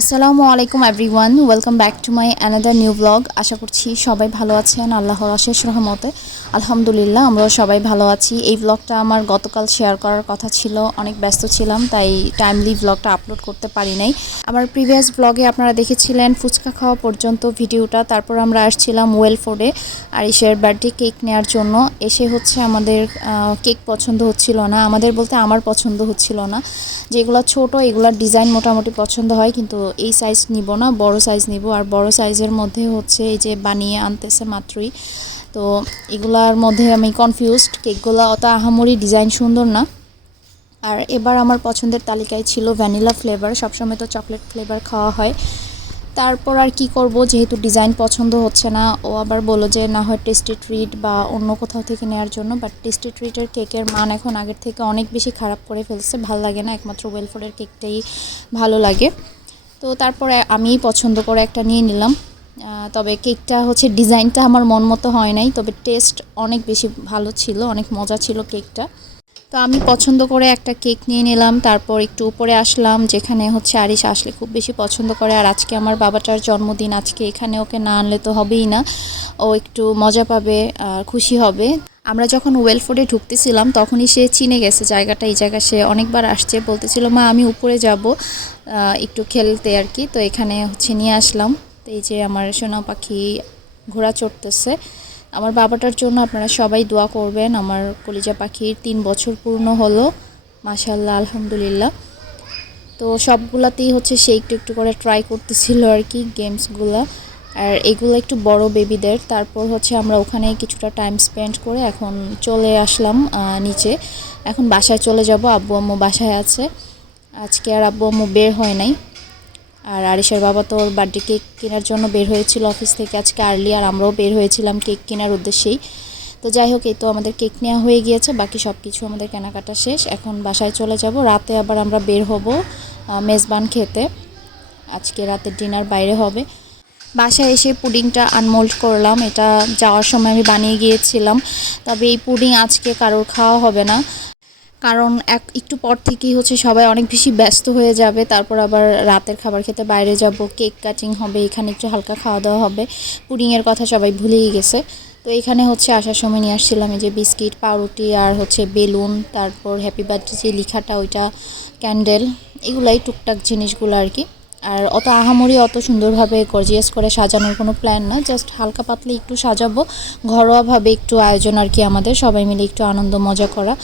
আসসালামু আলাইকুম everyone welcome back to my another new blog আশা করছি সবাই ভালো আছেন, আল্লাহর অশেষ রহমতে। আলহামদুলিল্লাহ, আমরাও সবাই ভালো আছি। এই ব্লগটা আমার গতকাল শেয়ার করার কথা ছিল, অনেক ব্যস্ত ছিলাম, তাই টাইমলি ব্লগটা আপলোড করতে পারি নাই। আমার প্রিভিয়াস ব্লগে আপনারা দেখেছিলেন ফুচকা খাওয়া পর্যন্ত ভিডিওটা, তারপর আমরা আসছিলাম ওয়েলফোর্ডে আর ইসের বার্থডে কেক নেওয়ার জন্য। এসে হচ্ছে আমাদের কেক পছন্দ হচ্ছিল না, আমাদের বলতে আমার পছন্দ হচ্ছিল না। যেগুলো ছোট, এগুলোর ডিজাইন মোটামুটি পছন্দ হয়, কিন্তু এই সাইজ নিব না, বড় সাইজ নিব। আর বড় সাইজের মধ্যে হচ্ছে এই যে বানিয়ে আনতেছে মাত্রই। তো এগুলার মধ্যে আমি কনফিউজড কেকগুলো অত আহামরি ডিজাইন সুন্দর না। আর এবার আমার পছন্দের তালিকায় ছিল ভ্যানিলা ফ্লেভার সবসময় তো চকলেট ফ্লেভার খাওয়া হয়। তারপর আর কি করব, যেহেতু ডিজাইন পছন্দ হচ্ছে না, ও আবার বলল যে না হয় টেস্টি ট্রিট বা অন্য কোথাও থেকে নেওয়ার জন্য বাট টেস্টি ট্রিটের কেকের মান এখন আগের থেকে অনেক বেশি খারাপ করে ফেলছে। ভালো লাগে না, একমাত্র ওয়েলফোর্ডের কেকটাই ভালো লাগে। তো তারপরে আমি পছন্দ করে একটা নিয়ে নিলাম। তবে কেকটা হচ্ছে ডিজাইনটা আমার মন মতো হয় নাই, তবে টেস্ট অনেক বেশি ভালো ছিল, অনেক মজা ছিল কেকটা। তো আমি পছন্দ করে একটা কেক নিয়ে নিলাম, তারপর একটু উপরে আসলাম, যেখানে হচ্ছে আরিশ আসলে খুব বেশি পছন্দ করে, আর আজকে আমার বাবাটার জন্মদিন, আজকে এখানে ওকে না আনলে তো হবেই না। ও একটু মজা পাবে আর খুশি হবে। আমরা যখন ওয়েলফোর্ডে ঢুকতেছিলাম, তখনই সে চিনে গেছে জায়গাটা। এই জায়গা সে অনেকবার আসছে, বলতেছিল, মা, আমি উপরে যাব একটু খেলতে আর কি। তো এখানে হচ্ছে নিয়ে আসলাম। তো এই যে আমার সোনা পাখি ঘোড়া চড়তেছে। আমার বাবাটার জন্য আপনারা সবাই দোয়া করবেন। আমার কলিজা পাখির তিন বছর পূর্ণ হলো মাশাল্লাহ আলহামদুলিল্লাহ। তো সবগুলাতেই হচ্ছে সে একটু একটু করে ট্রাই করতেছিল আর কি গেমসগুলো আর এগুলো একটু বড় বেবিদের তারপর হচ্ছে আমরা ওখানে কিছুটা টাইম স্পেন্ড করে এখন চলে আসলাম নিচে। এখন বাসায় চলে যাব, আব্বু আম্মু বাসায় আছে। আজকে আর আব্বু আম্মু বের হয় নাই। আর আরিসের বাবা তো ওর বার্থডে কেক কেনার জন্য বের হয়েছিল অফিস থেকে। আজকে আর্লি আর আমরাও বের হয়েছিলাম কেক কেনার উদ্দেশ্যেই। তো যাই হোক, এই তো আমাদের কেক নেওয়া হয়ে গিয়েছে, বাকি সব কিছু আমাদের কেনাকাটা শেষ। এখন বাসায় চলে যাব, রাতে আবার আমরা বের হব মেজবান খেতে। আজকে রাতের ডিনার বাইরে হবে। বাসায় এসে পুডিংটা আনমোল্ড করলাম। এটা যাওয়ার সময় আমি বানিয়ে গিয়েছিলাম। তবে এই পুডিং আজকে কারোর খাওয়া হবে না। কারণ এক একটু পর থেকেই হচ্ছে সবাই অনেক বেশি ব্যস্ত হয়ে যাবে। তারপর আবার রাতের খাবার খেতে বাইরে যাব। কেক কাটিং হবে, এখানে একটু হালকা খাওয়া দাওয়া হবে। পুডিংয়ের কথা সবাই ভুলেই গেছে। তো এখানে হচ্ছে আসার সময় নিয়ে আসছিলাম এই যে বিস্কিট, পাউরুটি আর হচ্ছে বেলুন, তারপর হ্যাপি বার্থডে যে লিখাটা, ওইটা ক্যান্ডেল এগুলাই টুকটাক জিনিসগুলো আর কি। আর অত আহামরি অত সুন্দরভাবে গর্জিয়াস করে সাজানোর কোনো প্ল্যান না জাস্ট হালকা পাতলে একটু সাজাবো, ঘরোয়াভাবে একটু আয়োজন আর কি আমাদের, সবাই মিলে একটু আনন্দ মজা করা।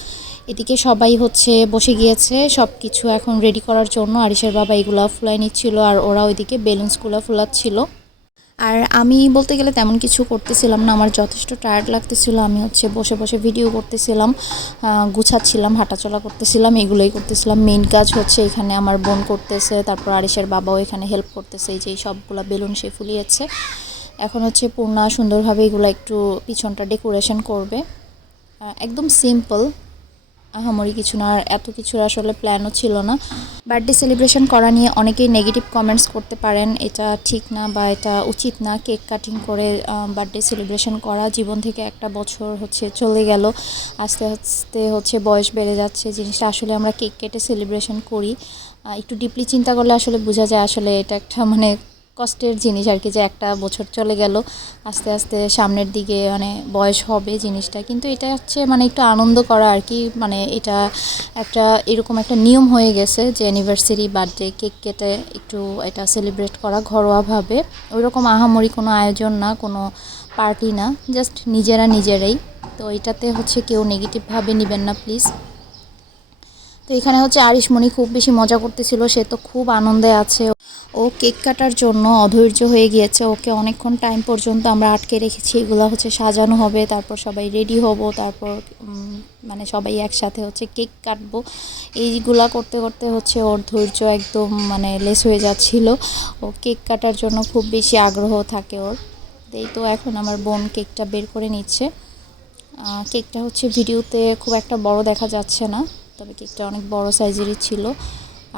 এদিকে সবাই হচ্ছে বসে গিয়েছে সব কিছু এখন রেডি করার জন্য আরিসের বাবা এগুলো ফুলাই নিচ্ছিল আর ওরা ওইদিকে বেলুন্সগুলো ফুলাচ্ছিল। আর আমি বলতে গেলে তেমন কিছু করতেছিলাম না, আমার যথেষ্ট টায়ার্ড লাগতেছিল, আমি হচ্ছে বসে বসে ভিডিও করতেছিলাম গুছাচ্ছিলাম, হাঁটাচলা করতেছিলাম, এগুলোই করতেছিলাম। মেইন কাজ হচ্ছে এখানে আমার বোন করতেছে, তারপর আরিসের বাবাও এখানে হেল্প করতেছে, এই যে সবগুলো বেলুন সে ফুলিয়েছে। এখন হচ্ছে পূর্ণা সুন্দরভাবে এগুলো একটু পিছনটা ডেকোরেশন করবে। একদম সিম্পল আহামরি কিছু না, আর এত কিছুর আসলে প্ল্যানও ছিল না। বার্থডে সেলিব্রেশন করা নিয়ে অনেকেই নেগেটিভ কমেন্টস করতে পারেন, এটা ঠিক না বা এটা উচিত না। কেক কাটিং করে বার্থডে সেলিব্রেশন করা, জীবন থেকে একটা বছর হচ্ছে চলে গেল। আস্তে আস্তে হচ্ছে বয়স বেড়ে যাচ্ছে, জিনিসটা আসলে আমরা কেক কেটে সেলিব্রেশন করি। একটু ডিপলি চিন্তা করলে আসলে বোঝা যায় আসলে এটা একটা মানে কষ্টের জিনিস আর কি যে একটা বছর চলে গেল, আস্তে আস্তে সামনের দিকে মানে বয়স হবে জিনিসটা। কিন্তু এটা হচ্ছে মানে একটু আনন্দ করা আর কি মানে এটা একটা এরকম একটা নিয়ম হয়ে গেছে যে অ্যানিভার্সারি বার্থডে কেক কেটে একটু এটা সেলিব্রেট করা ঘরোয়াভাবে। ওই রকম আহামরি কোনো আয়োজন না, কোনো পার্টি না জাস্ট নিজেরা নিজেরাই। তো এটাতে হচ্ছে কেউ নেগেটিভভাবে নেবেন না প্লিজ তো এখানে হচ্ছে আরিশমণি খুব বেশি মজা করতেছিল, সে তো খুব আনন্দে আছে। ও কেক কাটার জন্য অধৈর্য হয়ে গিয়েছে, ওকে অনেকক্ষণ টাইম পর্যন্ত আমরা আটকে রেখেছি, এগুলো হচ্ছে সাজানো হবে, তারপর সবাই রেডি হব, তারপর মানে সবাই একসাথে হচ্ছে কেক কাটবো। এইগুলা করতে করতে হচ্ছে ওর ধৈর্য একদম মানে লেস হয়ে যাচ্ছিল। ও কেক কাটার জন্য খুব বেশি আগ্রহ থাকে ওর। এই তো এখন আমার বোন কেকটা বের করে নিচ্ছে। কেকটা হচ্ছে ভিডিওতে খুব একটা বড় দেখা যাচ্ছে না। তবে কেকটা অনেক বড় সাইজেরই ছিল।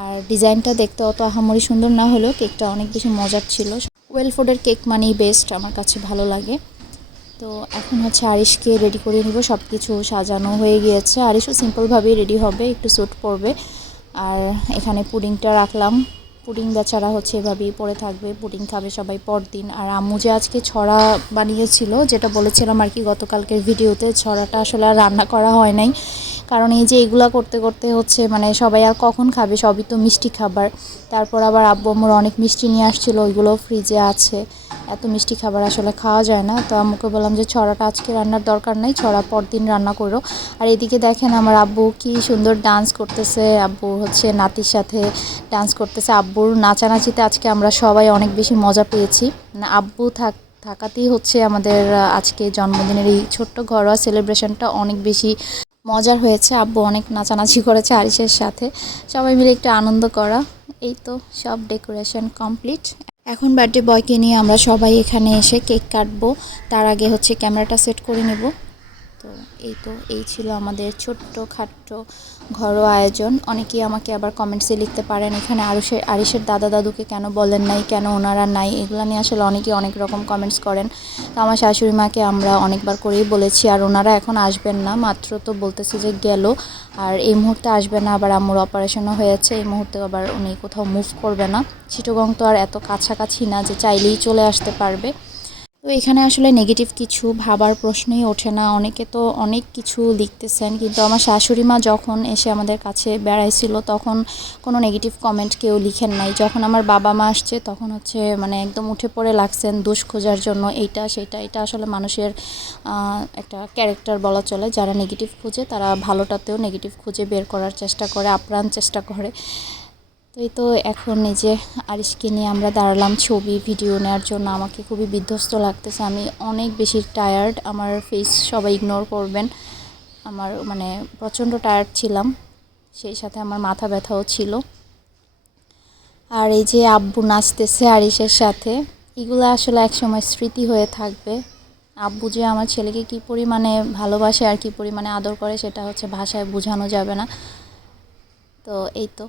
আর ডিজাইনটা দেখতে অত আহামরি সুন্দর না হলেও কেকটা অনেক বেশি মজার ছিল। ওয়েলফোর্ডের কেক মানেই বেস্ট, আমার কাছে ভালো লাগে। তো এখন হচ্ছে আরিশকে রেডি করে নিব। সব কিছু সাজানো হয়ে গিয়েছে। আরিশও সিম্পলভাবেই রেডি হবে, একটু স্যুট পরবে। আর এখানে পুডিংটা রাখলাম। পুডিং বেচারা হচ্ছে এভাবেই পরে থাকবে। পুডিং খাবে সবাই পরদিন। আর আম্মু যে আজকে ছড়া বানিয়েছিল, যেটা বলেছিলাম আর কি গতকালকের ভিডিওতে, ছড়াটা আসলে আর রান্না করা হয় নাই। কারণ এই যে এগুলা করতে করতে হচ্ছে মানে সবাই আর কখন খাবে? সবই তো মিষ্টি খাবার। তারপর আবার আব্বু আম্মুর অনেক মিষ্টি নিয়ে আসছিল ওইগুলো ফ্রিজে আছে। এত মিষ্টি খাবার আসলে খাওয়া যায় না। তো আম্মুকে বললাম যে, ছড়াটা আজকে রান্নার দরকার নেই, ছড়া পরদিন রান্না করো। আর এদিকে দেখেন আমার আব্বু কি সুন্দর ডান্স করতেছে। আব্বু হচ্ছে নাতির সাথে ডান্স করতেছে। আব্বুর নাচানাচিতে আজকে আমরা সবাই অনেক বেশি মজা পেয়েছি। মানে আব্বু থাক, থাকাতেই হচ্ছে আমাদের আজকে জন্মদিনের এই ছোট্ট ঘরোয়া সেলিব্রেশনটা অনেক বেশি মজার হয়েছে, আব্বু অনেক নাচানাচি করেছে আরিসের সাথে। সবাই মিলে একটু আনন্দ করা। এই তো সব ডেকোরেশন কমপ্লিট। এখন বার্থডে বয়কে নিয়ে আমরা সবাই এখানে এসে কেক কাটবো। তার আগে হচ্ছে ক্যামেরাটা সেট করে নেব। এই তো, এই ছিল আমাদের ছোট্ট খাট্ট ঘরোয়া আয়োজন। অনেকেই আমাকে আবার কমেন্টসে লিখতে পারেন, এখানে আরুষের আরিসের দাদা দাদুকে কেন বলেন নাই, কেন ওনারা নাই, এগুলো নিয়ে আসলে অনেকেই অনেক রকম কমেন্টস করেন। তো আমার শাশুড়ি মাকে আমরা অনেকবার করেই বলেছি, আর ওনারা এখন আসবেন না, মাত্র তো বলতেছে যে গেল, আর এই মুহূর্তে আসবে না, আবার আম্মুর অপারেশনও হয়েছে, এই মুহূর্তে আবার উনি কোথাও মুভ করবে না। চিটগং তো আর এত কাছাকাছি না যে চাইলেই চলে আসতে পারবে। তো এখানে আসলে নেগেটিভ কিছু ভাবার প্রশ্নই ওঠে না। অনেকে তো অনেক কিছু লিখতেছেন, কিন্তু আমার শাশুড়ি মা যখন এসে আমাদের কাছে বেড়াইছিল, তখন কোনো নেগেটিভ কমেন্ট কেউ লিখেন নাই। যখন আমার বাবা মা আসছে, তখন হচ্ছে মানে একদম উঠে পড়ে লাগছেন দোষ খোঁজার জন্য, এইটা, সেটা, এটা আসলে মানুষের একটা ক্যারেক্টার বলা চলে। যারা নেগেটিভ খুঁজে, তারা ভালোটাতেও নেগেটিভ খুঁজে বের করার চেষ্টা করে, আপ্রাণ চেষ্টা করে। তো এই তো এখন এই যে আরিশকে নিয়ে আমরা দাঁড়ালাম ছবি ভিডিও নেওয়ার জন্য। আমাকে খুবই বিধ্বস্ত লাগতেছে। আমি অনেক বেশি টায়ার্ড আমার ফেস সবাই ইগনোর করবেন। আমার মানে প্রচণ্ড টায়ার্ড ছিলাম। সেই সাথে আমার মাথা ব্যথাও ছিল। আর এই যে আব্বু নাচতেছে আরিশের সাথে। এগুলো আসলে একসময় স্মৃতি হয়ে থাকবে। আব্বু যে আমার ছেলেকে কী পরিমাণে ভালোবাসে আর কি পরিমাণে আদর করে, সেটা হচ্ছে ভাষায় বোঝানো যাবে না। তো এই তো।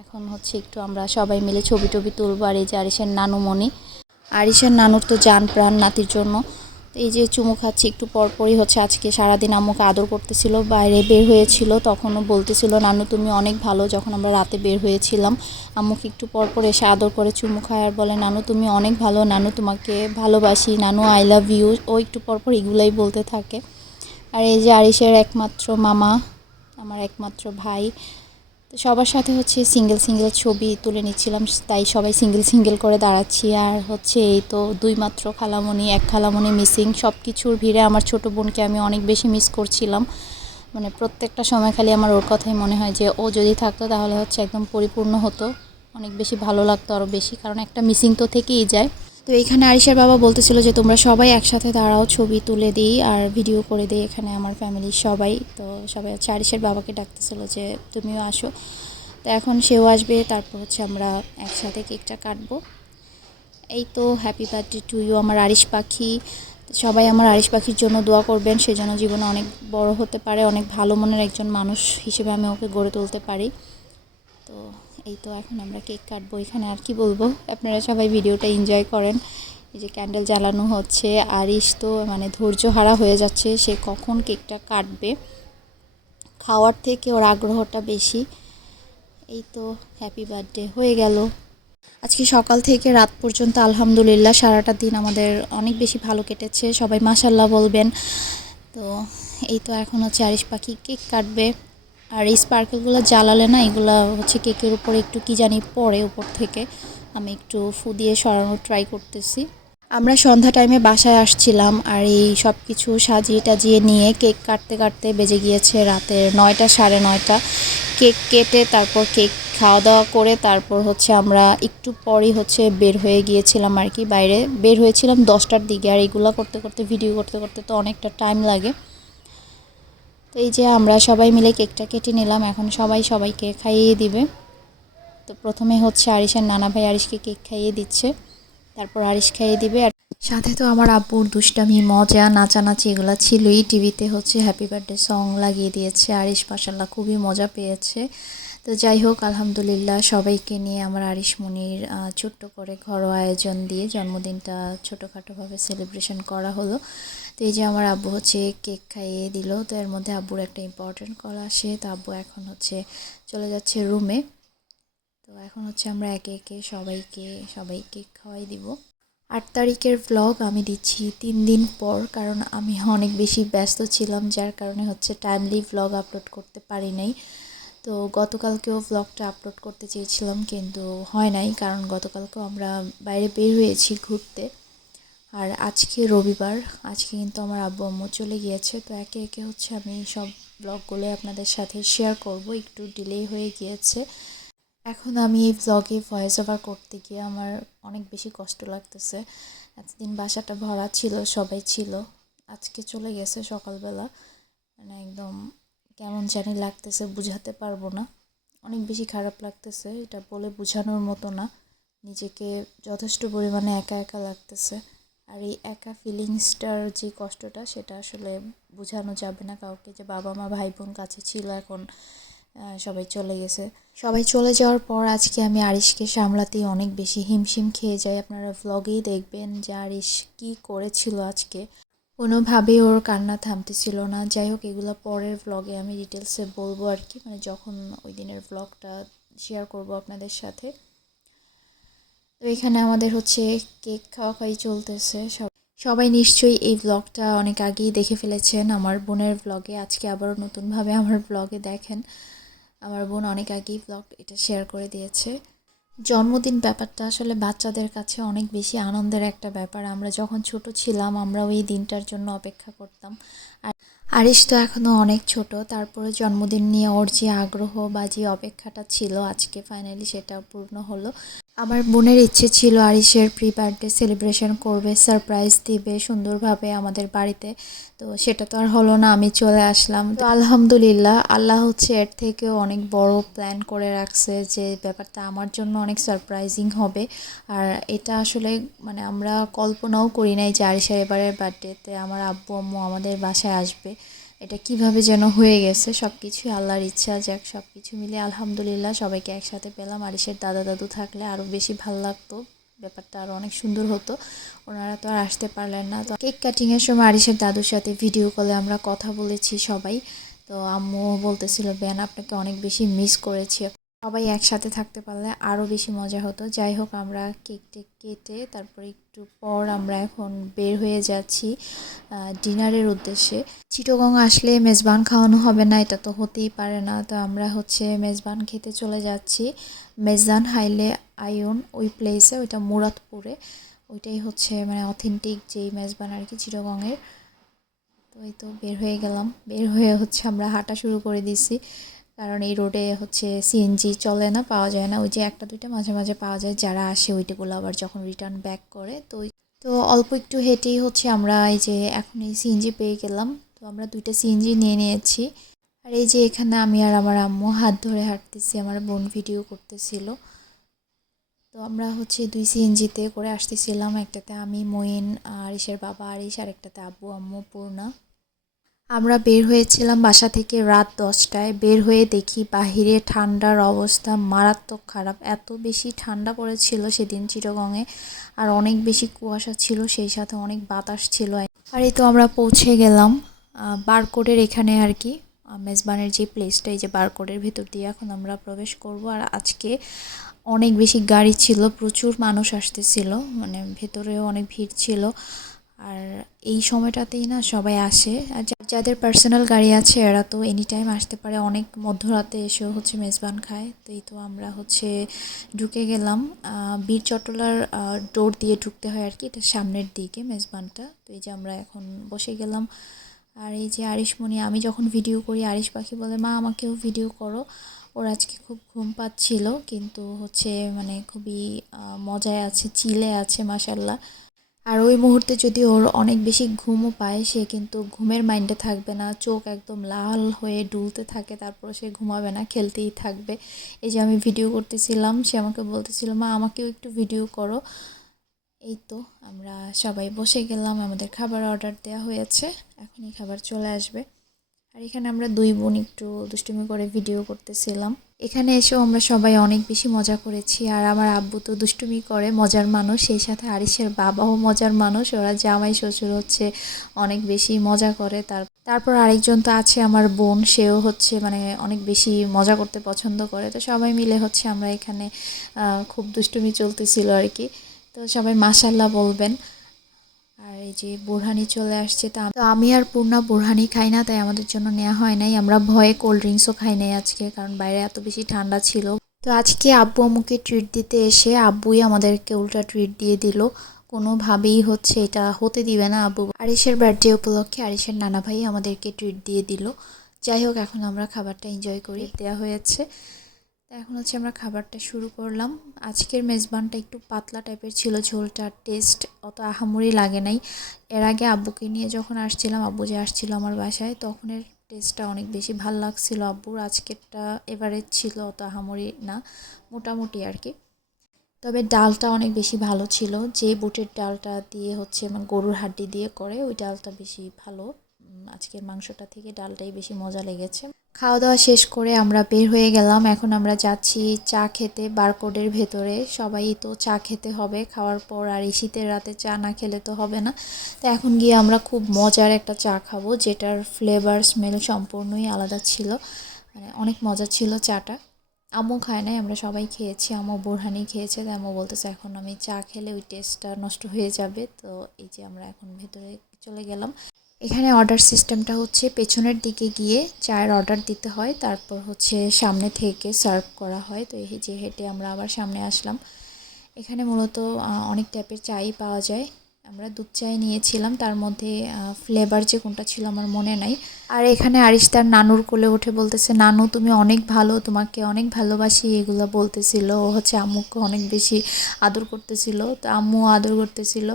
এখন হচ্ছে একটু আমরা সবাই মিলে ছবি টবি তুলবো আর এই যে আরিসের নানুমণি। আরিসের নানুর তো যান প্রাণ নাতির জন্য। এই যে চুমু খাচ্ছি, একটু পরপরই হচ্ছে আজকে সারাদিন আম্মুকে আদর করতেছিল, বাইরে বের হয়েছিল, তখনও বলতেছিল, নানু, তুমি অনেক ভালো, যখন আমরা রাতে বের হয়েছিলাম, আম্মুকে একটু পরপর এসে আদর করে চুমু খায় আর বলে, নানু, তুমি অনেক ভালো, নানু, তোমাকে ভালোবাসি, নানু আই লাভ ইউ ও একটু পরপর এগুলাই বলতে থাকে। আর এই যে আরিসের একমাত্র মামা, আমার একমাত্র ভাই তো সবার সাথে হচ্ছে সিঙ্গেল সিঙ্গেল ছবি তুলে নিচ্ছিলাম, তাই সবাই সিঙ্গেল সিঙ্গেল করে দাঁড়াচ্ছি। আর হচ্ছে এই তো দুই মাত্র খালামণি, এক খালামণি মিসিং সব কিছুর ভিড়ে আমার ছোট বোনকে আমি অনেক বেশি মিস করছিলাম। মানে প্রত্যেকটা সময় খালি আমার ওর কথাই মনে হয় যে, ও যদি থাকতো তাহলে হচ্ছে একদম পরিপূর্ণ হতো, অনেক বেশি ভালো লাগতো আরও বেশি, কারণ একটা মিসিং তো থেকেই যায়। তো এখানে আরিশার বাবা বলতেছিল যে, তোমরা সবাই একসাথে দাঁড়াও, ছবি তুলে দিই আর ভিডিও করে দিই এখানে আমার ফ্যামিলির সবাই। তো সবাই হচ্ছে আরিশার বাবাকে ডাকতেছিল যে, তুমিও আসো। তো এখন সেও আসবে, তারপর হচ্ছে আমরা একসাথে কেকটা কাটবো। এই তো হ্যাপি বার্থডে টু ইউ আমার আরিশ পাখি। সবাই আমার আরিশ পাখির জন্য দোয়া করবেন সে যেন জীবনে অনেক বড় হতে পারে, অনেক ভালো মনের একজন মানুষ হিসেবে আমি ওকে গড়ে তুলতে পারি। তো এই তো এখন আমরা কেক কাটবো। এখানে আর কি বলব? আপনারা সবাই ভিডিওটা এনজয় করেন। এই যে ক্যান্ডেল জ্বালানো হচ্ছে। আরিশ তো মানে ধৈর্য হারা হয়ে যাচ্ছে। সে কখন কেকটা কাটবে? খাওয়ার থেকে ওর আগ্রহটা বেশি। এই তো হ্যাপি বার্থডে হয়ে গেল। আজকে সকাল থেকে রাত পর্যন্ত আলহামদুলিল্লাহ সারাটা দিন আমাদের অনেক বেশি ভালো কেটেছে। সবাই মাসাল্লাহ বলবেন। তো এই তো এখন হচ্ছে আরিশ পাখি কেক কাটবে। আর এই স্পার্কেলগুলো জ্বালালে না, এগুলো হচ্ছে কেকের উপরে একটু কি জানি পড়ে উপর থেকে। আমি একটু ফু দিয়ে সরানোর ট্রাই করতেছি। আমরা সন্ধ্যা টাইমে বাসায় আসছিলাম আর এই সব কিছু সাজিয়ে টাজিয়ে নিয়ে কেক কাটতে কাটতে বেজে গিয়েছে রাতের নয়টা, সাড়ে নয়টা। কেক কেটে তারপর কেক খাওয়া দাওয়া করে তারপর হচ্ছে আমরা একটু পরই হচ্ছে বের হয়ে গিয়েছিলাম আর কি বাইরে। বের হয়েছিলাম দশটার দিকে আর এগুলো করতে করতে ভিডিও করতে করতে তো অনেকটা টাইম লাগে। এই যে আমরা সবাই মিলে কেকটা কেটে নিলাম, এখন সবাই সবাই কেক খাইয়ে দিবে। তো প্রথমে হচ্ছে আরিসের নানা ভাই আরিসকে কেক খাইয়ে দিচ্ছে, তারপর আরিস খাইয়ে দিবে। আর সাথে তো আমার আব্বুর দুষ্টামি, মজা, নাচানাচি এগুলো ছিলই। টিভিতে হচ্ছে হ্যাপি বার্থডে সং লাগিয়ে দিয়েছে। আরিস মাসাল্লাহ খুবই মজা পেয়েছে। তো যাই হোক, আলহামদুলিল্লাহ সবাইকে নিয়ে আমার আরিস মনির ছোট্ট করে ঘরোয়া আয়োজন দিয়ে জন্মদিনটা ছোটোখাটোভাবে সেলিব্রেশন করা হলো। তো এই যে আমার আব্বু হচ্ছে কেক খাইয়ে দিল, তো এর মধ্যে আব্বুর একটা ইম্পর্টেন্ট কল আসে। তো আব্বু এখন হচ্ছে চলে যাচ্ছে রুমে তো এখন হচ্ছে আমরা একে একে সবাইকে, সবাই কেক খাওয়াই দিব। আট তারিখের ভ্লগ আমি দিচ্ছি তিন দিন পর, কারণ আমি অনেক বেশি ব্যস্ত ছিলাম, যার কারণে হচ্ছে টাইমলি ভ্লগ আপলোড করতে পারি নাই। তো গতকালকেও ভ্লগটা আপলোড করতে চেয়েছিলাম কিন্তু হয় নাই, কারণ গতকালকেও আমরা বাইরে বের হয়েছি ঘুরতে। আর আজকে রবিবার, আজকে কিন্তু আমার আব্বু আম্মু চলে গিয়েছে, তো একে একে হচ্ছে আমি সব ব্লগগুলো আপনাদের সাথে শেয়ার করব, একটু ডিলে হয়ে গিয়েছে। এখন আমি এই ব্লগে ভয়েস ওভার করতে গিয়ে আমার অনেক বেশি কষ্ট লাগতেছে। এতদিন বাসাটা ভরা ছিল, সবাই ছিল, আজকে চলে গেছে সকালবেলা মানে একদম কেমন জানি লাগতেছে বুঝাতে পারব না। অনেক বেশি খারাপ লাগতেছে, এটা বলে বোঝানোর মতো না। নিজেকে যথেষ্ট পরিমাণে একা একা লাগতেছে। আর এই একা ফিলিংসটার যে কষ্টটা, সেটা আসলে বোঝানো যাবে না কাউকে যে বাবা মা ভাই বোন কাছে ছিল, এখন সবাই চলে গেছে। সবাই চলে যাওয়ার পর আজকে আমি আরিশকে সামলাতেই অনেক বেশি হিমশিম খেয়ে যাই। আপনারা ভ্লগেই দেখবেন যে আরিশ কী করেছিল আজকে। কোনোভাবেই ওর কান্না থামতেছিল না। যাই হোক, এগুলো পরের ভ্লগে আমি ডিটেলসে বলব আর কি। মানে যখন ওই দিনের ভ্লগটা শেয়ার করব আপনাদের সাথে। তো এখানে আমাদের হচ্ছে কেক খাওয়া খাই চলতেছে। সব সবাই নিশ্চয়ই এই ব্লগটা অনেক আগেই দেখে ফেলেছেন। আমার বোনের ব্লগে আজকে আবারও নতুনভাবে আমার ব্লগে দেখেন। আমার বোন অনেক আগেই ব্লগ এটা শেয়ার করে দিয়েছে। জন্মদিন ব্যাপারটা আসলে বাচ্চাদের কাছে অনেক বেশি আনন্দের একটা ব্যাপার। আমরা যখন ছোট ছিলাম আমরা ওই দিনটার জন্য অপেক্ষা করতাম। আর আরিশ তো এখনও অনেক ছোট, তারপরে জন্মদিন নিয়ে ওর যে আগ্রহ বা যে অপেক্ষাটা ছিল আজকে ফাইনালি সেটা পূর্ণ হলো। আমার বোনের ইচ্ছে ছিল আরিশের প্রি বার্থডে সেলিব্রেশন করবে সারপ্রাইজ দিবে সুন্দরভাবে আমাদের বাড়িতে। তো সেটা তো আর হলো না, আমি চলে আসলাম। তো আলহামদুলিল্লাহ, আল্লাহ হচ্ছে এর থেকেও অনেক বড় প্ল্যান করে রাখছে যে ব্যাপারটা আমার জন্য অনেক সারপ্রাইজিং হবে। আর এটা আসলে মানে আমরা কল্পনাও করি নাই যে আরিশার এবারের বার্থডেতে আমার আব্বু, আম্মু আমাদের বাসায় আসবে। এটা কীভাবে যেন হয়ে গেছে সব কিছুই আল্লাহর ইচ্ছা, যাক সব কিছু মিলে আলহামদুলিল্লাহ সবাইকে একসাথে পেলাম। আরিসের দাদা দাদু থাকলে আরও বেশি ভালো লাগতো, ব্যাপারটা আরও অনেক সুন্দর হতো। ওনারা তো আর আসতে পারলেন না। তো কেক কাটিংয়ের সময় আরিসের দাদুর সাথে ভিডিও কলে আমরা কথা বলেছি সবাই। তো আম্মু বলতেছিল বেন আপনাকে অনেক বেশি মিস করেছি। সবাই একসাথে থাকতে পারলে আরও বেশি মজা হতো। যাই হোক, আমরা কেক টেক কেটে তারপরে একটু পর আমরা এখন বের হয়ে যাচ্ছি ডিনারের উদ্দেশ্যে। চিটোগং আসলে মেজবান খাওয়ানো হবে না, এটা তো হতেই পারে না। তো আমরা হচ্ছে মেজবান খেতে চলে যাচ্ছি। মেজবান হাইলে আয়ন, ওই প্লেসে ওইটা মুরাদপুরে। ওইটাই হচ্ছে মানে অথেন্টিক যেই মেজবান আর কি চিটোগংয়ের। তো এই তো বের হয়ে গেলাম। বের হয়ে হচ্ছে আমরা হাঁটা শুরু করে দিছি। কারণ এই রোডে হচ্ছে সিএনজি চলে না, পাওয়া যায় না। ওই যে একটা, দুইটা মাঝে মাঝে পাওয়া যায়, যারা আসে ওইটাগুলো আবার যখন রিটার্ন ব্যাক করে, তো তো অল্প একটু হেঁটেই হচ্ছে আমরা এই যে এখন এই সিএনজি পেয়ে গেলাম। তো আমরা দুইটা সিএনজি নিয়ে নিয়েছি। আর এই যে এখানে আমি আর আমার আম্মু হাত ধরে হাঁটতেছি, আমার বোন ভিডিও করতেছিল। তো আমরা হচ্ছে দুই সিএনজিতে করে আসতেছিলাম। একটাতে আমি, মঈন আরিসের বাবা আরিস আর একটাতে আব্বু, আম্মু, পূর্ণা। আমরা বের হয়েছিলাম বাসা থেকে রাত দশটায়। বের হয়ে দেখি বাহিরে ঠান্ডার অবস্থা মারাত্মক খারাপ। এত বেশি ঠান্ডা পড়েছিল সেদিন চিরগঙে আর অনেক বেশি কুয়াশা ছিল, সেই সাথে অনেক বাতাস ছিল। আর এই তো আমরা পৌঁছে গেলাম বারকোডের এখানে আর কি মেজবানের যে প্লেসটা এই যে বারকোডের ভেতর দিয়ে এখন আমরা প্রবেশ করব। আর আজকে অনেক বেশি গাড়ি ছিল, প্রচুর মানুষ আসতেছিল মানে ভেতরেও অনেক ভিড় ছিল। আর এই সময়টাতেই না সবাই আসে। আর যাদের পার্সোনাল গাড়ি আছে, এরা তো এনি টাইম আসতে পারে। অনেক মধ্যরাতে এসেও হচ্ছে মেজবান খায়। তো এই তো আমরা হচ্ছে ঢুকে গেলাম। বীর চট্টলার ডোর দিয়ে ঢুকতে হয় আর কি এটা সামনের দিকে মেজবানটা। তো এই যে আমরা এখন বসে গেলাম। আর এই যে আরিশমণি, আমি যখন ভিডিও করি, আরিশ পাখি বলে, মা, আমাকেও ভিডিও করো। ওর আজকে খুব ঘুম পাচ্ছিল। কিন্তু হচ্ছে মানে খুবই মজায় আছে, চিলে আছে মাসাল্লাহ আর ওই মুহূর্তে যদি ওর অনেক বেশি ঘুমও পায়, সে কিন্তু ঘুমের মাইন্ডে থাকবে না, চোখ একদম লাল হয়ে ডুলতে থাকে, তারপর সে ঘুমাবে না, খেলতেই থাকবে। এই যে আমি ভিডিও করতেছিলাম, সে আমাকে বলতেছিল, মা, আমাকেও একটু ভিডিও করো। এই তো, আমরা সবাই বসে গেলাম, আমাদের খাবার অর্ডার দেওয়া হয়েছে, এখনই খাবার চলে আসবে। আর এখানে আমরা দুই বোন একটু দুষ্টুমি করে ভিডিও করতেছিলাম। এখানে এসেও আমরা সবাই অনেক বেশি মজা করেছি। আর আমার আব্বু তো দুষ্টুমি করে, মজার মানুষ। সেই সাথে আরিসের বাবাও মজার মানুষ। ওরা জামাই শ্বশুর হচ্ছে, অনেক বেশি মজা করে। তার, তারপর আরেকজন তো আছে আমার বোন। সেও হচ্ছে মানে অনেক বেশি মজা করতে পছন্দ করে। তো সবাই মিলে হচ্ছে আমরা এখানে খুব দুষ্টুমি চলতেছিল আর কি। তো সবাই মাসাল্লাহ বলবেন। আর এই যে বোরহানি চলে আসছে, তা আমি আর পূর্ণা বোরহানি খাই না, তাই আমাদের জন্য নেওয়া হয় নাই। আমরা ভয়ে কোল্ড ড্রিঙ্কসও খাই নাই আজকে, কারণ বাইরে এত বেশি ঠান্ডা ছিল। তো আজকে আব্বু আম্মুকে ট্রিট দিতে এসে আব্বুই আমাদেরকে উল্টা ট্রিট দিয়ে দিল। কোনোভাবেই হচ্ছে এটা হতে দিবে না আব্বু। আরিসের বার্থডে উপলক্ষে আরিসের নানা ভাই আমাদেরকে ট্রিট দিয়ে দিল। যাই হোক, এখন আমরা খাবারটা এনজয় করি। দেওয়া হয়েছে। তো এখন হচ্ছে আমরা খাবারটা শুরু করলাম। আজকের মেজবানটা একটু পাতলা টাইপের ছিল ঝোলটার টেস্ট অত আহামরি লাগে নাই। এর আগে আব্বুকে নিয়ে যখন আসছিলাম, আব্বু যে আসছিল আমার বাসায় তখনের টেস্টটা অনেক বেশি ভালো লাগছিল আব্বুর। আজকেরটা এভারেজ ছিল, অত আহামরি না, মোটামুটি আর কি। তবে ডালটা অনেক বেশি ভালো ছিল। যে বুটের ডালটা দিয়ে হচ্ছে মানে গরুর হাড্ডি দিয়ে করে, ওই ডালটা বেশি ভালো। আজকের মাংসটা থেকে ডালটাই বেশি মজা লেগেছে। খাওয়া দাওয়া শেষ করে আমরা বের হয়ে গেলাম। এখন আমরা যাচ্ছি চা খেতে বারকোডের ভেতরে। সবাই তো চা খেতে হবে, খাওয়ার পর আর এই শীতের রাতে চা না খেলে তো হবে না। তো এখন গিয়ে আমরা খুব মজার একটা চা খাব, যেটার ফ্লেভার স্মেল সম্পূর্ণই আলাদা ছিল। মানে অনেক মজা ছিল চাটা। আম্মু খায় নাই, আমরা সবাই খেয়েছি। আম্মু বোরহানি খেয়েছে, তাই আম্মু বলতেছে, এখন আমি চা খেলে ওই টেস্টটা নষ্ট হয়ে যাবে। তো এই যে আমরা এখন ভেতরে চলে গেলাম। এখানে অর্ডার সিস্টেমটা হচ্ছে পেছনের দিকে গিয়ে চায়ের অর্ডার দিতে হয়, তারপর হচ্ছে সামনে থেকে সার্ভ করা হয়। তো এই যে হেঁটে আমরা আবার সামনে আসলাম। এখানে মূলত অনেক টাইপের চাই পাওয়া যায়। আমরা দুধ চাই নিয়েছিলাম, তার মধ্যে ফ্লেভার যে কোনটা ছিল আমার মনে নাই। আর এখানে আরিশ তার নানুর কোলে উঠে বলতেছে, নানু, তুমি অনেক ভালো, তোমাকে অনেক ভালোবাসি। এগুলো বলতেছিল। ও হচ্ছে আম্মুকে অনেক বেশি আদর করতেছিল। তো আম্মু আদর করতেছিল।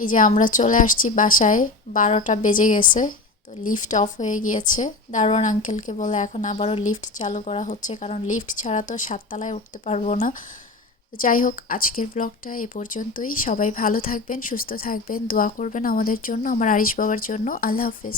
এই যে আমরা চলে আসছি বাসায়, বারোটা বেজে গেছে, তো লিফট অফ হয়ে গিয়েছে। দারোয়ান আঙ্কেলকে বলে, এখন আবারও লিফট চালু করা হচ্ছে, কারণ লিফট ছাড়া তো সাততলায় উঠতে পারব না। তো যাই হোক, আজকের ব্লগটা এ পর্যন্তই। সবাই ভালো থাকবেন, সুস্থ থাকবেন, দোয়া করবেন আমাদের জন্য, আমার আরিশ বাবার জন্য। আল্লাহ হাফেজ।